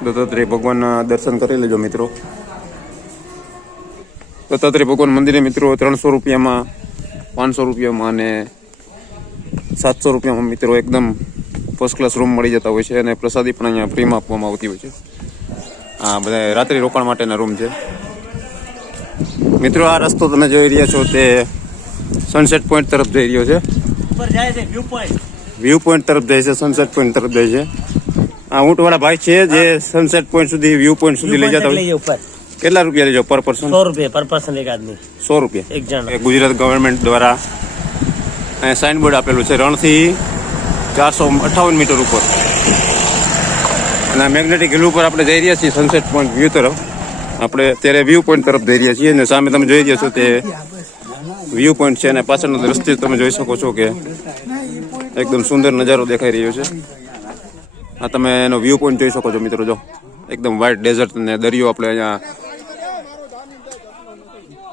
દત્તાત્રેય ભગવાનના દર્શન કરી લેજો મિત્રો। દત્તાત્રેય ભગવાન મંદિરે મિત્રો 300 રૂપિયામાં, 500 રૂપિયામાં અને 700 રૂપિયામાં મિત્રો એકદમ ફર્સ્ટ ક્લાસ રૂમ મળી જતા હોય છે અને પ્રસાદી પણ અહીંયા ફ્રીમાં આપવામાં આવતી હોય છે। આ બધા રાત્રિ રોકાણ માટેના રૂમ છે મિત્રો। આ રસ્તો તમે જોઈ રહ્યા છો તે સનસેટ પોઈન્ટ તરફ જઈ રહ્યો છે, વ્યૂ પોઈન્ટ તરફ જાય છે, સનસેટ પોઈન્ટ તરફ જાય છે। આ ઊંટવાળા ભાઈ છે જે સનસેટ પોઈન્ટ સુધી, વ્યૂ પોઈન્ટ સુધી લઈ જતા હોય। કેટલા રૂપિયા લેજો પર પર્સન? 100 રૂપિયા પર પર્સન, એક આદમી 100 રૂપિયા એક જણ। ગુજરાત ગવર્મેન્ટ દ્વારા અહીંયા સાઇન બોર્ડ આપેલું છે, રણથી 458 મીટર ઉપર અને મેગ્નેટિક હિલ ઉપર આપણે જઈ રહ્યા છીએ સનસેટ પોઈન્ટ વ્યૂ તરફ। આપણે અત્યારે વ્યૂ પોઈન્ટ તરફ જઈ રહ્યા છીએ અને સામે તમે જોઈ રહ્યા છો તે વ્યૂ પોઈન્ટ છે અને પાછળનો દ્રશ્ય તમે જોઈ શકો છો કે એકદમ સુંદર નજારો દેખાઈ રહ્યો છે। આ તમે એનો વ્યૂ પોઈન્ટ જોઈ શકો છો મિત્રો। જો એકદમ વ્હાઇટ ડેઝર્ટ અને દરિયો આપણે અહીંયા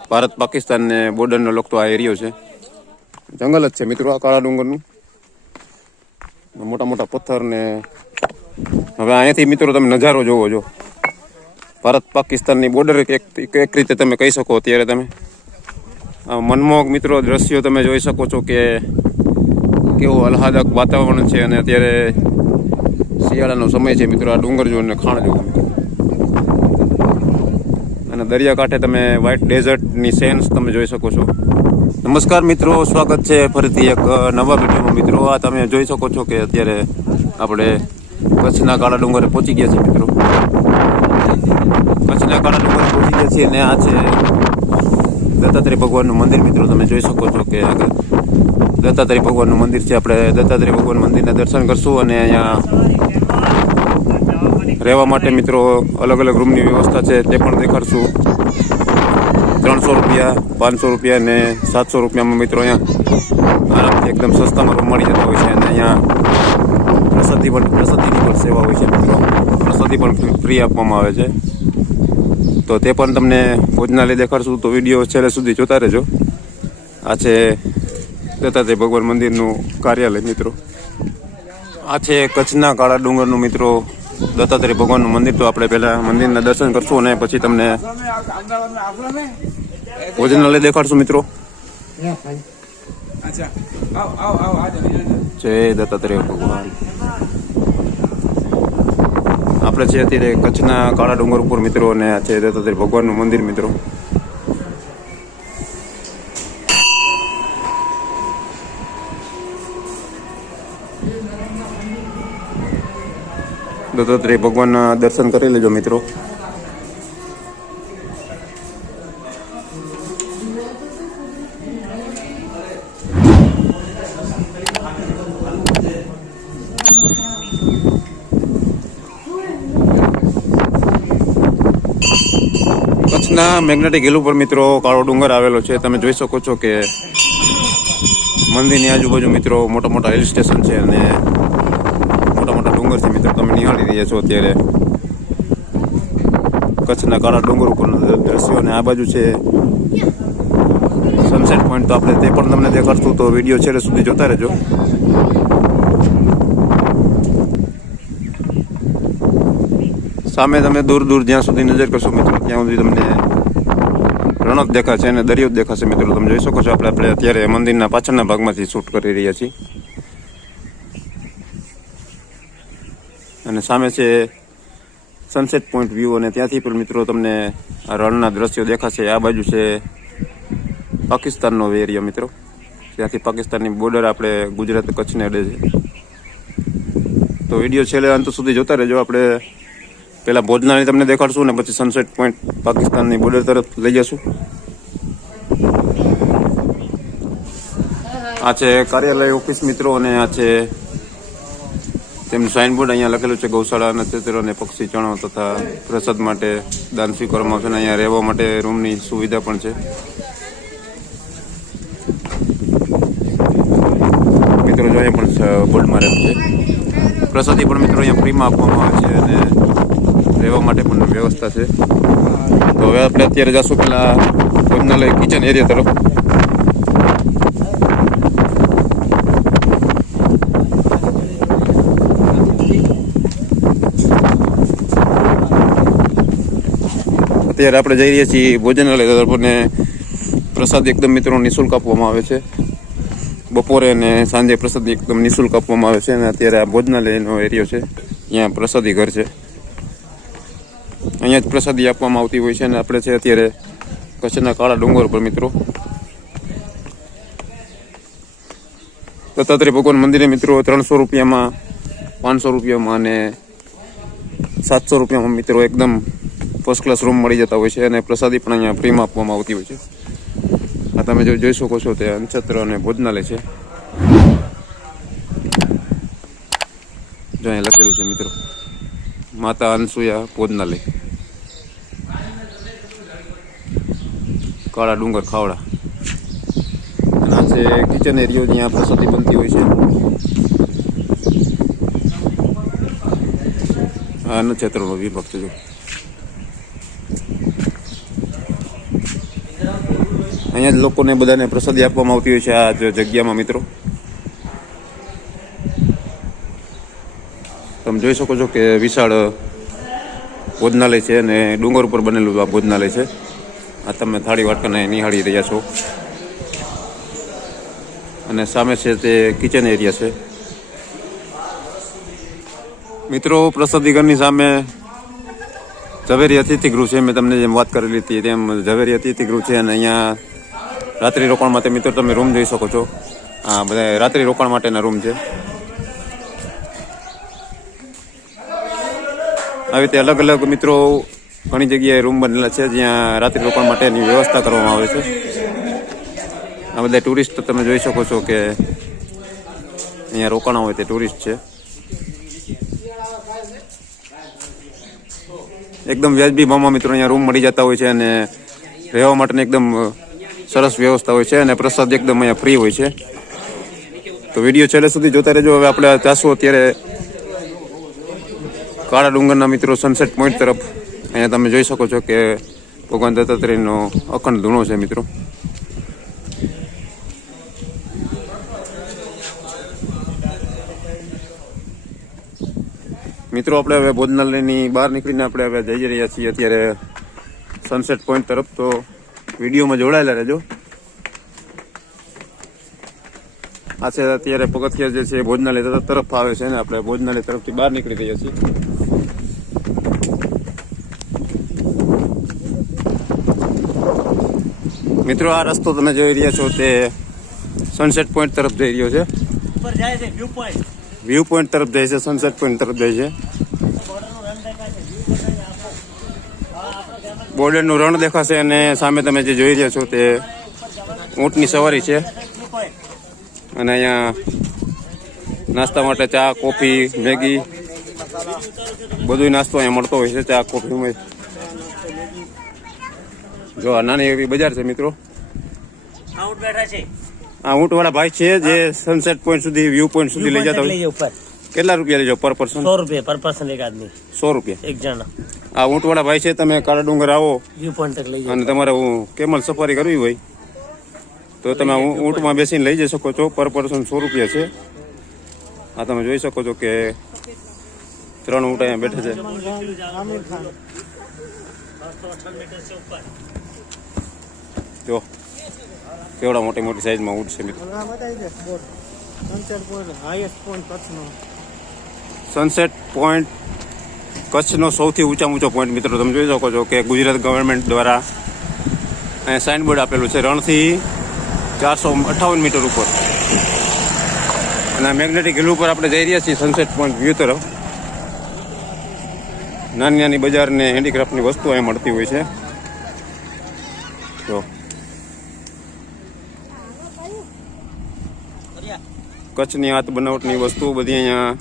ભારત પાકિસ્તાનને બોર્ડરનો લગતો આ એરિયો છે, જંગલ જ છે મિત્રો આ કાળા ડુંગરનું, મોટા મોટા પથ્થર ને। હવે અહીંયાથી મિત્રો તમે નજારો જોવો છો, ભારત પાકિસ્તાનની બોર્ડર એક રીતે તમે કહી શકો। અત્યારે તમે મનમોહક મિત્રો દ્રશ્યો તમે જોઈ શકો છો કે કેવું આહલાદક વાતાવરણ છે અને અત્યારે શિયાળાનો સમય છે મિત્રો। આ ડુંગર જો અને ખાણ જોવો મિત્રો અને દરિયાકાંઠે તમે વ્હાઇટ ડેઝર્ટની સેન્સ તમે જોઈ શકો છો। નમસ્કાર મિત્રો, સ્વાગત છે ફરીથી એક નવા વિડીયોમાં મિત્રો। આ તમે જોઈ શકો છો કે અત્યારે આપણે કચ્છના કાળા ડુંગરે પહોંચી ગયા છીએ મિત્રો। કચ્છના કાળા ડુંગરે પહોંચી ગયા છીએ અને આ છે દત્તાત્રેય ભગવાનનું મંદિર મિત્રો। તમે જોઈ શકો છો કે આગળ દત્તાત્રેય ભગવાનનું મંદિર છે। આપણે દત્તાત્રેય ભગવાન મંદિરના દર્શન કરશું અને અહીંયા રહેવા માટે મિત્રો અલગ અલગ રૂમની વ્યવસ્થા છે તે પણ દેખાડશું। 300 રૂપિયા, 500 રૂપિયા અને 700 રૂપિયામાં મિત્રો અહીંયા આરામથી એકદમ સસ્તામાં રૂમ મળી જતા હોય છે અને અહીંયા પ્રસાદીની પણ સેવા હોય છે મિત્રો। પ્રસાદી પણ ફ્રી આપવામાં આવે છે, તો તે પણ તમને ભોજનાલય દેખાડશું, તો વિડીયો છેલ્લે સુધી જોતા રહેજો। આ છે દત્તાત્રેય ભગવાન મંદિરનું કાર્યાલય મિત્રો। આ છે કચ્છના કાળા ડુંગરનું મિત્રો દત્તાત્રેય ભગવાનનું મંદિર। તો આપણે પહેલાં મંદિરના દર્શન કરશું અને પછી તમને ભોજનાલય દેખાડશું મિત્રો। જય દત્તાત્રેય ભગવાન। આપણે છે અત્યારે કચ્છના કાળા ડુંગર ઉપર મિત્રો અને આ છે દત્તાત્રેય ભગવાનનું મંદિર મિત્રો। દત્તાત્રેય ભગવાનના દર્શન કરી લેજો મિત્રો। કચ્છના મેગ્નેટિક હિલ ઉપર મિત્રો કાળો ડુંગર આવેલો છે। તમે જોઈ શકો છો કે મંદિરની આજુબાજુ મિત્રો મોટા મોટા હિલ સ્ટેશન છે અને મોટા મોટા ડુંગર છે મિત્રો। તમે નિહાળી રહ્યા છો અત્યારે કચ્છના કાળા ડુંગર ઉપરના દ્રશ્યો અને આ બાજુ છે સનસેટ પોઈન્ટ। તો આપણે તે પણ તમને દેખાડશું, તો વિડીયો છેલ્લે સુધી જોતા રહેજો। સામે તમે દૂર દૂર જ્યાં સુધી નજર કરશો મિત્રો ત્યાં સુધી તમને રણ જ દેખાશે અને દરિયો જ દેખાશે મિત્રો। તમે જોઈ શકો છો આપણે અત્યારે મંદિરના પાછળના ભાગમાંથી શૂટ કરી રહ્યા છીએ અને સામે છે સનસેટ પોઈન્ટ વ્યૂ અને ત્યાંથી પણ મિત્રો તમને આ રણના દ્રશ્યો દેખાશે। આ બાજુ છે પાકિસ્તાનનો એરિયા મિત્રો, ત્યાંથી પાકિસ્તાનની બોર્ડર આપણે ગુજરાત કચ્છને અડે છે। તો વિડીયો છેલ્લે અંત સુધી જોતા રહેજો। આપણે પહેલાં ભોજનાલય તમને દેખાડશું ને પછી સનસેટ પોઈન્ટ પાકિસ્તાનની બોર્ડર તરફ લઈ જશું। આ છે કાર્યાલય ઓફિસ મિત્રો અને આ છે તેમનું સાઇનબોર્ડ। અહીંયા લખેલું છે ગૌશાળા, નક્ષત્ર અને પક્ષી ચણો તથા પ્રસાદ માટે દાન સ્વીકારવામાં આવશે અને અહીંયા રહેવા માટે રૂમની સુવિધા પણ છે મિત્રો। જો અહીંયા પણ બોર્ડ મારેલું છે। પ્રસાદી પણ મિત્રો અહીંયા ફ્રીમાં આપવામાં આવે છે અને રહેવા માટે પણ વ્યવસ્થા છે। તો હવે આપણે અત્યારે જશું પેલા ભોજનાલય કિચન એરિયા તરફ। અત્યારે આપણે જઈ રહ્યા છીએ ભોજનાલય તરફ અને પ્રસાદ એકદમ મિત્રો નિઃશુલ્ક આપવામાં આવે છે. બપોરે અને સાંજે પ્રસાદ એકદમ નિઃશુલ્ક આપવામાં આવે છે. અને અત્યારે આ ભોજનાલયનો એરિયો છે, અહીંયા પ્રસાદી ઘર છે, અહીંયા જ પ્રસાદી આપવામાં આવતી હોય છે. અને આપણે છે અત્યારે કચ્છના કાળા ડુંગર પર મિત્રો દત્તાત્રેય ભગવાન મંદિરે મિત્રો 300 રૂપિયામાં, 500 રૂપિયામાં અને 700 રૂપિયામાં મિત્રો એકદમ ફર્સ્ટ ક્લાસ રૂમ મળી જતા હોય છે. અને પ્રસાદી પણ અહીંયા ફ્રીમાં આપવામાં આવતી હોય છે. આ તમે જો જોઈ શકો છો તે અન્નછત્ર અને ભોજનાલય છે. જો અહીંયા લખેલું છે મિત્રો, માતા અનસુયા ભોજનાલય, કાળા ડુંગર ખાવડા. અને આ છે કિચન એરિયો, જ્યાં પ્રસાદી બનતી હોય છે. આ અન્નક્ષેત્રનો વિભાગ છે. જો અહીંયા જ લોકોને બધાને પ્રસાદી આપવામાં આવતી હોય છે આ જગ્યામાં મિત્રો. તમે જોઈ શકો છો કે વિશાળ ભોજનાલય છે અને ડુંગર ઉપર બનેલું આ ભોજનાલય છે. આ તમે થાળી વાટકાને નિહાળી રહ્યા છો અને સામે છે તે કિચન એરિયા છે મિત્રો. પ્રસાદી ઘરની સામે ઝવેરી અતિથિ ગૃહ છે. મેં તમને જેમ વાત કરેલી હતી તેમ ઝવેરી અતિથિ ગૃહ છે. અને અહીંયા રાત્રિ રોકાણ માટે મિત્રો તમે રૂમ જોઈ શકો છો. હા, બધા રાત્રિ રોકાણ માટેના રૂમ છે. આવી રીતે અલગ અલગ મિત્રો ઘણી જગ્યાએ રૂમ બનેલા છે જ્યાં રાત્રિ રોકાણ માટેની વ્યવસ્થા કરવામાં આવે છે. આ બધા ટુરિસ્ટ તમે જોઈ શકો છો કે અહીંયા રોકાણા હોય તે ટુરિસ્ટ છે. એકદમ વ્યાજબી ભાવમાં મિત્રો અહીંયા રૂમ મળી જતા હોય છે અને રહેવા માટેની એકદમ સરસ વ્યવસ્થા હોય છે. અને પ્રસાદ એકદમ અહીંયા ફ્રી હોય છે. તો વિડીયો છેલ્લે સુધી જોતા રહેજો. હવે આપણે જાશું અત્યારે કાળા ડુંગરના મિત્રો સનસેટ પોઈન્ટ તરફ. અહીંયા તમે જોઈ શકો છો કે ભગવાન દત્તાત્રેયનો અખંડ ધૂણો છે મિત્રો. મિત્રો આપણે હવે ભોજનાલયની બહાર નીકળીને આપણે હવે જઈ રહ્યા છીએ અત્યારે સનસેટ પોઈન્ટ તરફ. તો વિડીયોમાં જોડાયેલા રહેજો. આ છે અત્યારે પગથિયા જે છે ભોજનાલય તરફ આવે છે ને આપણે ભોજનાલય તરફથી બહાર નીકળી રહ્યા છીએ. મિત્રો આ રસ્તો તમે જોઈ રહ્યા છો તે સનસેટ પોઈન્ટ તરફ જઈ રહ્યો છે. વ્યૂ પોઈન્ટ તરફ જાય છે, સનસેટ પોઈન્ટ તરફ જાય છે. બોર્ડરનું રણ દેખાશે અને સામે તમે જે જોઈ રહ્યા છો તે ઊંટની સવારી છે. અને અહીંયા નાસ્તા માટે ચા, કોફી, મેગી બધું નાસ્તો અહીંયા મળતો હોય છે. ચા, કોફી. જો આ નાની એવી બજાર છે મિત્રો. આ ઊંટવાળા ભાઈ છે જે સનસેટ પોઈન્ટ સુધી, વ્યૂ પોઈન્ટ સુધી લઈ જતા હોય. કેટલા રૂપિયા લેજો પર પર્સન? 100 રૂપિયા પર પર્સન, એક આદમી 100 રૂપિયા એક જણા. આ ઊંટવાળા ભાઈ છે. તમે કાળા ડુંગર આવો વ્યૂ પોઈન્ટ તક લઈ જાઓ અને તમારે કેમલ સફારી કરવી હોય તો તમે ઊંટમાં બેસીને લઈ જઈ શકો છો. પર પર્સન 100 રૂપિયા છે. આ તમે જોઈ શકો છો કે 3 ઊંટ અહીંયા બેઠા છે. જો કેવડા મોટી મોટી સાઈઝમાં ઊંટ છે મિત્રો. સનસેટ પોઈન્ટ કચ્છનો સૌથી ઊંચો પોઈન્ટ મિત્રો. તમે જોઈ શકો છો કે ગુજરાત ગવર્મેન્ટ દ્વારા અહીંયા સાઇનબોર્ડ આપેલું છે રણથી 458 મીટર ઉપર. અને મેગ્નેટિક હિલ ઉપર આપણે જઈ રહ્યા છીએ સનસેટ પોઈન્ટ વ્યૂ તરફ. નાની નાની બજાર ને હેન્ડીક્રાફ્ટની વસ્તુ અહીંયા મળતી હોય છે. તો કચ્છની હાથ બનાવટની વસ્તુઓ બધી અહીંયા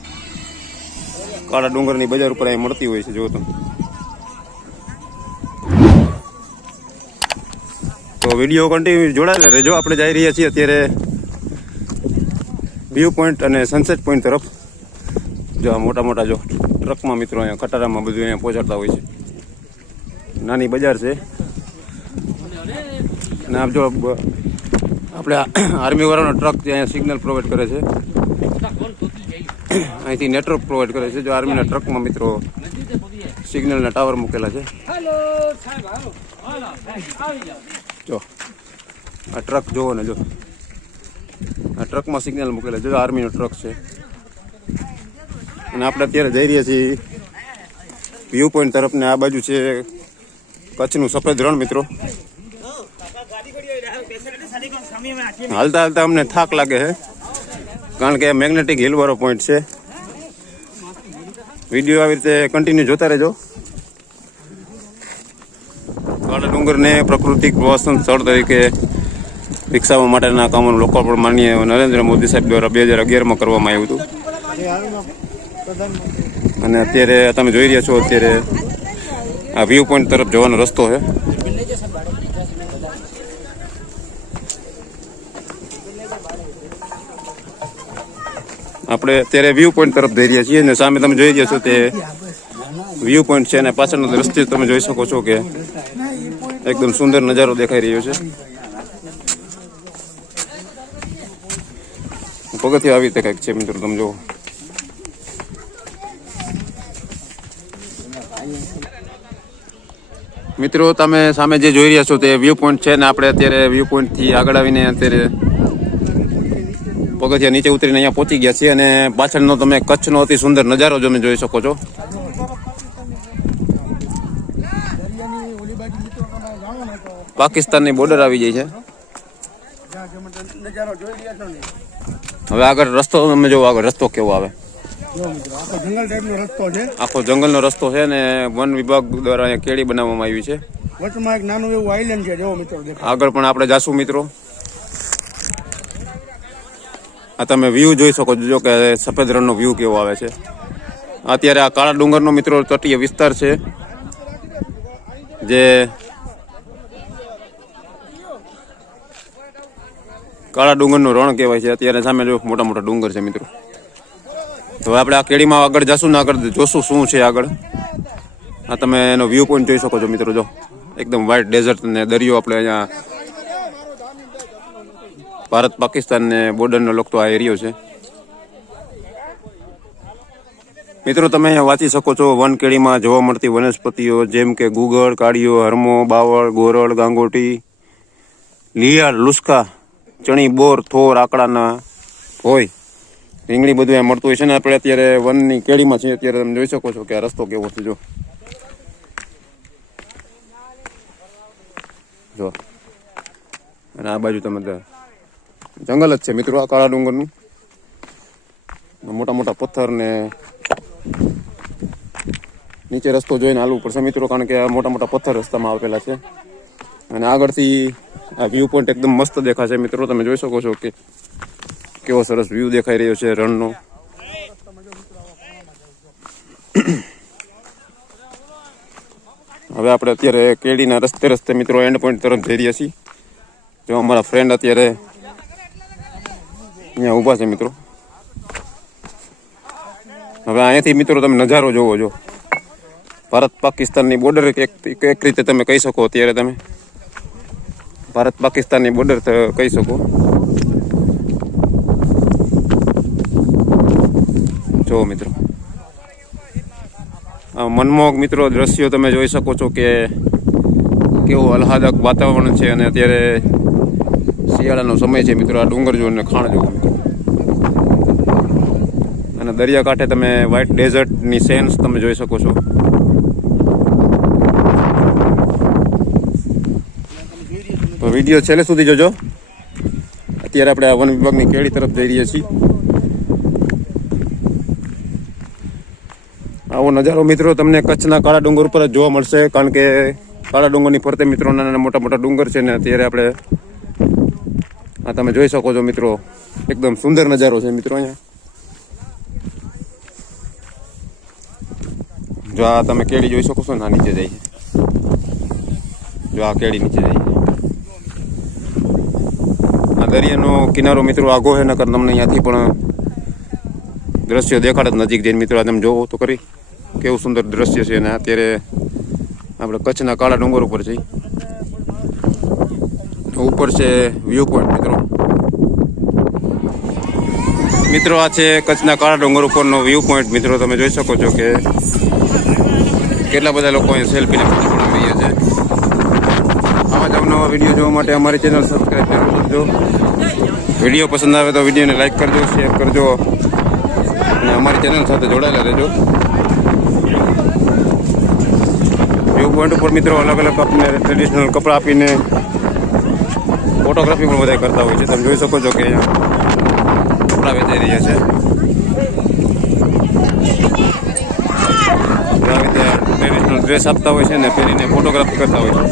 કાળા ડુંગરની બજાર ઉપર અહીંયા મળતી હોય છે. જો તમે તો વિડીયો કન્ટિન્યુ જોડાયેલા રહેજો. આપણે જઈ રહ્યા છીએ અત્યારે વ્યૂ પોઈન્ટ અને સનસેટ પોઈન્ટ તરફ. જો આ મોટા મોટા જો ટ્રકમાં મિત્રો અહીંયા ખટારામાં બધું અહીંયા પહોંચાડતા હોય છે. નાની બજાર છે. અને આપ જો આપણે આર્મી વાળાનો ટ્રક અહીંયા સિગ્નલ પ્રોવાઈડ કરે છે. અહીંથી નેટવર્ક પ્રોવાઈડ કરે છે. જો આર્મીના ટ્રકમાં મિત્રો સિગ્નલના ટાવર મૂકેલા છે. જો આ ટ્રક જોવો ને, જો આ ટ્રકમાં સિગ્નલ મૂકેલા છે. આર્મીનો ટ્રક છે. અને આપણે અત્યારે જઈ રહ્યા છીએ વ્યૂ પોઈન્ટ તરફ ને આ બાજુ છે કચ્છનું સફેદ રણ મિત્રો. હાલતા હાલતા અમને થાક લાગે છે કારણ કે મેગ્નેટિક હિલ વાળો પોઈન્ટ છે. વિડીયો આવી રીતે કન્ટિન્યુ જોતા રહેજો. કાળા ડુંગરને પ્રાકૃતિક પ્રવાસન સ્થળ તરીકે વિકસાવવા માટેના કામોનું લોકાર્પણ માનનીય નરેન્દ્ર મોદી સાહેબ દ્વારા 2011માં કરવામાં આવ્યું હતું. અને અત્યારે તમે જોઈ રહ્યા છો અત્યારે આ વ્યૂ પોઈન્ટ તરફ જવાનો રસ્તો છે. આપણે અત્યારે વ્યૂ પોઈન્ટ તરફ જઈ રહ્યા છીએ અને સામે તમે જોઈ રહ્યા છો તે વ્યૂ પોઈન્ટ છે અને પાછળનો દ્રશ્ય તમે જોઈ શકો છો કે એકદમ સુંદર નજારો દેખાઈ રહ્યો છે. પગથિયાં આવી રીતે કંઈક છે મિત્રો, તમે જુઓ. મિત્રો તમે સામે જે જોઈ રહ્યા છો તે વ્યૂ પોઈન્ટ છે ને આપણે અત્યારે વ્યૂ પોઈન્ટથી આગળ આવીને અત્યારે પગથિયા નીચે ઉતરીને અહીંયા પહોંચી ગયા છીએ અને પાછળનો તમે કચ્છનો અતિ સુંદર નજારો તમે જોઈ શકો છો. પાકિસ્તાનની બોર્ડર આવી જાય છે. હવે આગળ રસ્તો તમે જોવો, આગળ રસ્તો કેવો આવે. આખો જંગલનો રસ્તો છે ને વન વિભાગ દ્વારા અહીંયા કેળી બનાવવામાં આવી છે. વચમાં એક નાનું એવું આઈલેન્ડ છે, જો મિત્રો આગળ પણ આપણે જાશું મિત્રો. આ તમે વ્યૂ જોઈ શકો છો કે સફેદ રણનો વ્યૂ કેવો આવે છે. અત્યારે આ કાળા ડુંગરનો મિત્રો તટીય વિસ્તાર છે જે કાળા ડુંગરનું રણ કહેવાય છે. અત્યારે સામે જો મોટા મોટા ડુંગર છે મિત્રો. હવે આપણે આ કેળીમાં આગળ જશું ને આગળ જોશું શું છે આગળ. આ તમે એનો વ્યૂ પોઈન્ટ જોઈ શકો છો મિત્રો. જો એકદમ વ્હાઇટ ડેઝર્ટ ને દરિયો આપણે અહીંયા ભારત પાકિસ્તાનને બોર્ડરનો લગતો આ એરિયો છે મિત્રો. તમે અહીંયા વાંચી શકો છો વનકેળીમાં જોવા મળતી વનસ્પતિઓ જેમ કે ગુગળ, કાળિયો, હરમો, બાવળ, ગોરડ, ગાંગોટી, લીયાળ, લુસ્કા, ચણી, બોર, થોર, આકડાના હોય, રીંગણી બધું અહીંયા મળતું હોય છે ને આપણે અત્યારે વનની કેળીમાં છીએ. અત્યારે તમે જોઈ શકો છો કે આ રસ્તો કેવો છે. જો અને આ બાજુ તમે જંગલ જ છે મિત્રો આ કાળા ડુંગરનું. મોટા મોટા પથ્થર ને નીચે રસ્તો જોઈને હાલવું પડશે મિત્રો કારણ કે આ મોટા મોટા પથ્થર રસ્તામાં આપેલા છે. અને આગળથી આ વ્યૂ પોઈન્ટ એકદમ મસ્ત દેખાશે મિત્રો. તમે જોઈ શકો છો કે કેવો સરસ વ્યૂ દેખાઈ રહ્યો છે રણનો. હવે આપણે અત્યારે કેળીના રસ્તે રસ્તે મિત્રો એન્ડ પોઈન્ટ તરફ જઈ રહ્યા છીએ. જો અમારા ફ્રેન્ડ અત્યારે અહીંયા ઊભા છે મિત્રો. હવે અહીંયાથી મિત્રો તમે નજારો જોવો. જો ભારત પાકિસ્તાનની બોર્ડર એક રીતે તમે કહી શકો. અત્યારે તમે ભારત પાકિસ્તાનની બોર્ડર કહી શકો. જો મિત્રો આ મનમોહક મિત્રો દ્રશ્યો તમે જોઈ શકો છો કે કેવું આહલાદક વાતાવરણ છે. અને અત્યારે શિયાળાનો સમય છે મિત્રો. આ ડુંગર જો અને ખાણ જોવો મિત્રો. અને દરિયાકાંઠે તમે વ્હાઇટ ડેઝર્ટની સેન્સ તમે જોઈ શકો છો. તો વિડીયો છેલ્લે સુધી જોજો. અત્યારે આપણે આ વન વિભાગની કેળી તરફ જઈ રહ્યા છીએ. આવો નજારો મિત્રો તમને કચ્છના કાળા ડુંગર ઉપર જ જોવા મળશે કારણ કે કાળા ડુંગરની ફરતે મિત્રો નાના મોટા મોટા ડુંગર છે ને અત્યારે આપણે આ તમે જોઈ શકો છો મિત્રો. એકદમ સુંદર નજારો છે મિત્રો. અહીંયા જો આ તમે કેળી જોઈ શકો છો ને, આ નીચે જાય છે. જો આ કેળી નીચે જાય છે. આ દરિયાનો કિનારો મિત્રો આગો છે નકર તમને અહીંયાથી પણ દ્રશ્યો દેખાડે નજીક જઈને મિત્રો. તમે જોવો તો કરી કેવું સુંદર દ્રશ્ય છે. અને અત્યારે આપણે કચ્છના કાળા ડુંગર ઉપર છીએ. ઉપર છે વ્યૂ પોઈન્ટ મિત્રો. આ છે કચ્છના કાળા ડુંગર ઉપરનો વ્યૂ પોઈન્ટ મિત્રો. તમે જોઈ શકો છો કે કેટલા બધા લોકો અહીં સેલ્ફી ને ફોટો પડાવી રહ્યા છે. આવા જ અવનવા વિડીયો જોવા માટે અમારી ચેનલ સબસ્ક્રાઈબ જરૂર કરજો. વિડીયો પસંદ આવે તો વિડીયોને લાઈક કરજો, શેર કરજો અને અમારી ચેનલ સાથે જોડાયેલા રહેજો. વ્યૂ પોઈન્ટ ઉપર મિત્રો અલગ અલગ આપણને ટ્રેડિશનલ કપડાં આપીને ફોટોગ્રાફી પણ બધા કરતા હોય છે. તમે જોઈ શકો છો કે અહીંયા કપડાં વેચાઈ રહ્યા છે. આવી રીતે ટ્રેડિશનલ ડ્રેસ આપતા હોય છે ને પહેરીને ફોટોગ્રાફી કરતા હોય છે.